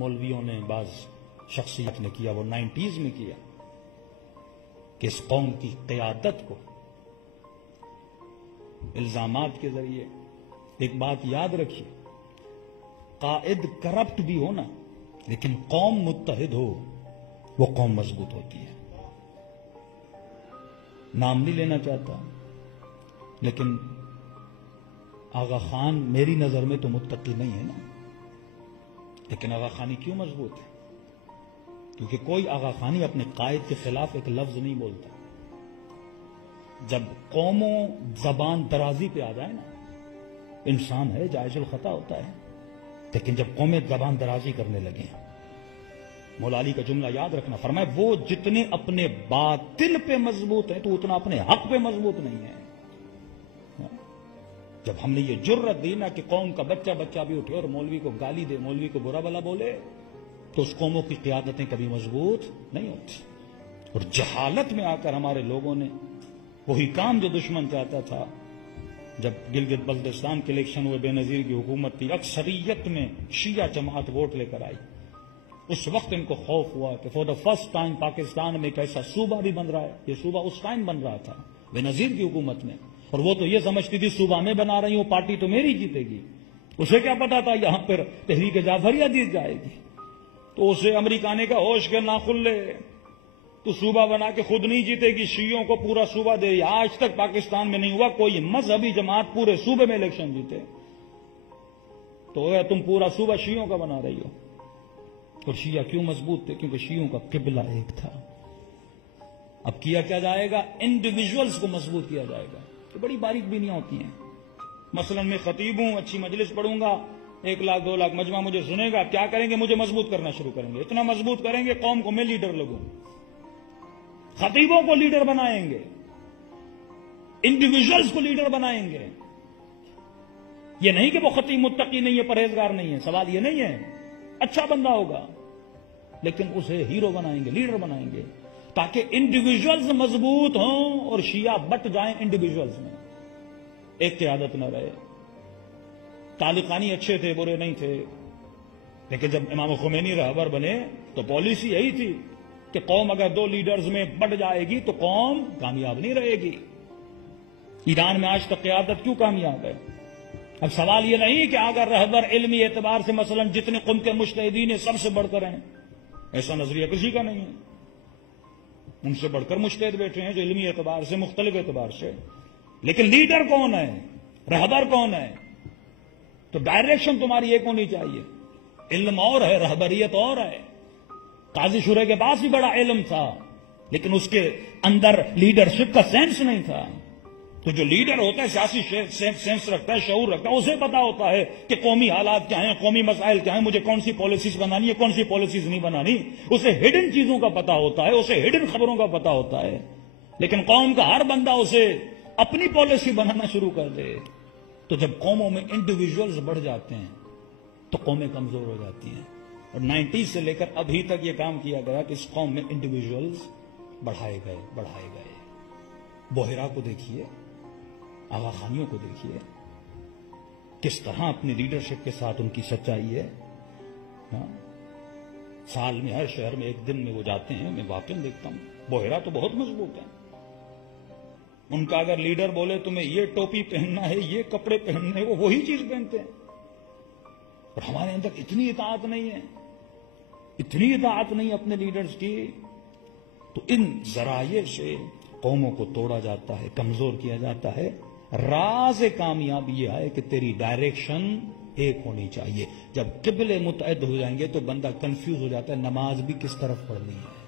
مولویوں نے بعض شخصیت نے کیا، وہ 90s میں کیا کہ اس قوم کی قیادت کو الزامات کے ذریعے. ایک بات یاد رکھیے، قائد کرپٹ بھی ہو نا، لیکن قوم متحد ہو وہ قوم مضبوط ہوتی ہے. نام نہیں لینا چاہتا، لیکن آغا خان میری نظر میں تو متقی نہیں ہے نا، لیکن آغا خانی کیوں مضبوط ہے؟ کیونکہ کوئی آغا خانی اپنے قائد کے خلاف ایک لفظ نہیں بولتا. جب قوموں زبان درازی پہ آ جائے نا، انسان ہے جائز الخطا ہوتا ہے، لیکن جب قومیں زبان درازی کرنے لگے، مولا علی کا جملہ یاد رکھنا، فرمائے وہ جتنے اپنے باطل پہ مضبوط ہیں تو اتنا اپنے حق پہ مضبوط نہیں ہے. جب ہم نے یہ جرت دی نا کہ قوم کا بچہ بچہ بھی اٹھے اور مولوی کو گالی دے، مولوی کو برا بلا بولے، تو اس قوموں کی قیادتیں کبھی مضبوط نہیں ہوتی. اور جہالت میں آ کر ہمارے لوگوں نے وہی کام جو دشمن چاہتا تھا. جب گلگت بلتستان کے الیکشن ہوئے، بے نظیر کی حکومت تھی، اکثریت میں شیعہ جماعت ووٹ لے کر آئی. اس وقت ان کو خوف ہوا کہ for the first time Pakistan میں ایک ایسا صوبہ بھی بن رہا ہے. یہ صوبہ اس ٹائم بن رہا تھا بے نظیر کی حکومت میں، اور وہ تو یہ سمجھتی تھی صوبہ میں بنا رہی ہوں، پارٹی تو میری جیتے گی. اسے کیا پتا تھا یہاں پر تحریک جعفریہ جیت جائے گی. تو اسے امریکہ نے کہا ہوش کے ناخن لے، تو صوبہ بنا کے خود نہیں جیتے گی، شیعوں کو پورا صوبہ دے. آج تک پاکستان میں نہیں ہوا کوئی مذہبی جماعت پورے صوبے میں الیکشن جیتے. تو تم پورا صوبہ شیعوں کا بنا رہی ہو. اور شیعہ کیوں مضبوط تھے؟ کیونکہ شیعوں کا قبلہ ایک تھا. اب کیا جائے گا؟ انڈیویجولز کو مضبوط کیا جائے گا. تو بڑی باریک بینیاں ہوتی ہیں. مثلا میں خطیب ہوں، اچھی مجلس پڑھوں گا، 1 لاکھ 2 لاکھ مجمع مجھے سنے گا، کیا کریں گے؟ مجھے مضبوط کرنا شروع کریں گے. اتنا مضبوط کریں گے قوم کو میں لیڈر لگوں، خطیبوں کو لیڈر بنائیں گے، انڈیویجولز کو لیڈر بنائیں گے. یہ نہیں کہ وہ خطیب متقی نہیں ہے، پرہیزگار نہیں ہے، سوال یہ نہیں ہے. اچھا بندہ ہوگا، لیکن اسے ہیرو بنائیں گے، لیڈر بنائیں گے، تاکہ انڈیویجولز مضبوط ہوں اور شیعہ بٹ جائیں انڈیویجولز میں، ایک قیادت نہ رہے. طالقانی اچھے تھے، برے نہیں تھے، لیکن جب امام خمینی رہبر بنے تو پالیسی یہی تھی کہ قوم اگر 2 لیڈرز میں بٹ جائے گی تو قوم کامیاب نہیں رہے گی. ایران میں آج تک قیادت کیوں کامیاب ہے؟ اب سوال یہ نہیں کہ اگر رہبر علمی اعتبار سے مثلا جتنے قوم کے مجتہدین ہیں سب سے بڑھ کر ہیں، ایسا نظریہ کسی کا نہیں ہے. ان سے بڑھ کر مجتہد بیٹھے ہیں جو علمی اعتبار سے، مختلف اعتبار سے، لیکن لیڈر کون ہے؟ رہبر کون ہے؟ تو ڈائریکشن تمہاری ایک ہونی چاہیے. علم اور ہے، رہبریت اور ہے. قاضی شورے کے پاس بھی بڑا علم تھا، لیکن اس کے اندر لیڈرشپ کا سینس نہیں تھا. تو جو لیڈر ہوتا ہے سیاسی سینس رکھتا ہے، شعور رکھتا ہے، اسے پتا ہوتا ہے کہ قومی حالات کیا ہیں، قومی مسائل کیا ہیں، مجھے کون سی پالیسیز بنانی ہے، کون سی پالیسیز نہیں بنانی. اسے ہڈن چیزوں کا پتا ہوتا ہے، اسے ہڈن خبروں کا پتا ہوتا ہے. لیکن قوم کا ہر بندہ اسے اپنی پالیسی بنانا شروع کر دے. تو جب قوموں میں انڈیویجولز بڑھ جاتے ہیں تو قومیں کمزور ہو جاتی ہیں. اور 90 سے لے کر ابھی تک یہ کام کیا گیا کہ اس قوم میں انڈیویجولز بڑھائے گئے. بحیرہ کو دیکھیے، آغا خانیوں کو دیکھیے، کس طرح اپنی لیڈرشپ کے ساتھ ان کی سچائی ہے. سال میں ہر شہر میں 1 دن میں وہ جاتے ہیں، میں واقعی دیکھتا ہوں. بحیرہ تو بہت مضبوط ہے. ان کا اگر لیڈر بولے تمہیں یہ ٹوپی پہننا ہے، یہ کپڑے پہننے، وہ وہی چیز پہنتے ہیں. اور ہمارے اندر اتنی اطاعت نہیں ہے اپنے لیڈرز کی. تو ان ذرائع سے قوموں کو توڑا جاتا ہے، کمزور کیا جاتا ہے. راز کامیابی یہ ہے کہ تیری ڈائریکشن ایک ہونی چاہیے. جب قبلے متعدد ہو جائیں گے تو بندہ کنفیوز ہو جاتا ہے، نماز بھی کس طرف پڑھنی ہے.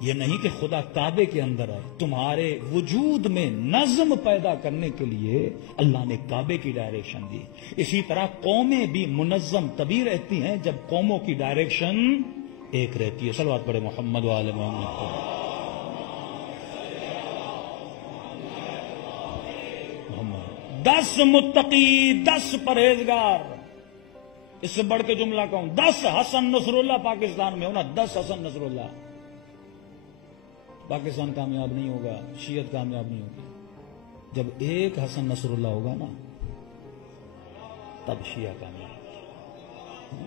یہ نہیں کہ خدا کعبے کے اندر ہے، تمہارے وجود میں نظم پیدا کرنے کے لیے اللہ نے کعبے کی ڈائریکشن دی. اسی طرح قومیں بھی منظم تبھی رہتی ہیں جب قوموں کی ڈائریکشن ایک رہتی ہے. صلوات پڑھے محمد و آل محمد کو. 10 متقی، 10 پرہیزگار، اس سے بڑھ کے جملہ کہوں 10 حسن نصر اللہ پاکستان میں ہونا. 10 حسن نصر اللہ. پاکستان کامیاب نہیں ہوگا، شیعت کامیاب نہیں ہوگی. جب ایک حسن نصر اللہ ہوگا نا، تب شیعہ کامیاب ہوگا.